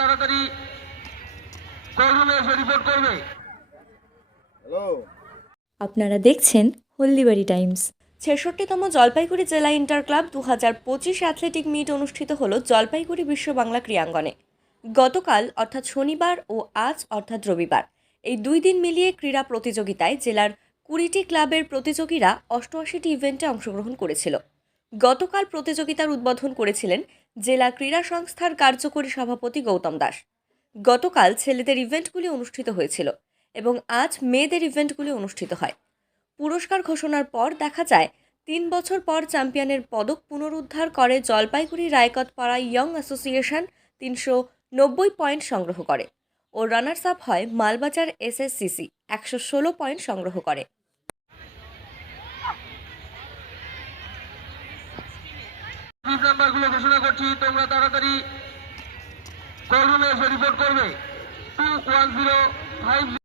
তাড়াতাড়ি এসে রিপোর্ট করবে। হ্যালো আপনারা দেখছেন হলদিবাড়ি টাইমস। ছেষট্টিতম জলপাইগুড়ি জেলা ইন্টার ক্লাব দু হাজার পঁচিশ অ্যাথলেটিক মিট অনুষ্ঠিত হল জলপাইগুড়ি বিশ্ব বাংলা ক্রীড়াঙ্গনে। গতকাল অর্থাৎ শনিবার ও আজ অর্থাৎ রবিবার এই দুই দিন মিলিয়ে ক্রীড়া প্রতিযোগিতায় জেলার কুড়িটি ক্লাবের প্রতিযোগীরা অষ্টআশিটি ইভেন্টে অংশগ্রহণ করেছিল। গতকাল প্রতিযোগিতার উদ্বোধন করেছিলেন জেলা ক্রীড়া সংস্থার কার্যকরী সভাপতি গৌতম দাস। গতকাল ছেলেদের ইভেন্টগুলি অনুষ্ঠিত হয়েছিল এবং আজ মেয়েদের ইভেন্টগুলি অনুষ্ঠিত হয়। পুরস্কার ঘোষণার পর দেখা যায়, তিন বছর পর চ্যাম্পিয়নের পদক পুনরুদ্ধার করে জলপাইগুড়ি রায়কত রায়কতপাড়া ইয়ং অ্যাসোসিয়েশন তিনশো নব্বই পয়েন্ট সংগ্রহ করে ও রানার্স আপ হয় মালবাজার এসএসসিসি একশো ষোলো পয়েন্ট সংগ্রহ করে। টিম নাম্বারগুলো ঘোষণা করছি তোমরা তাড়াতাড়ি এসে রিপোর্ট করবে। Two one zero five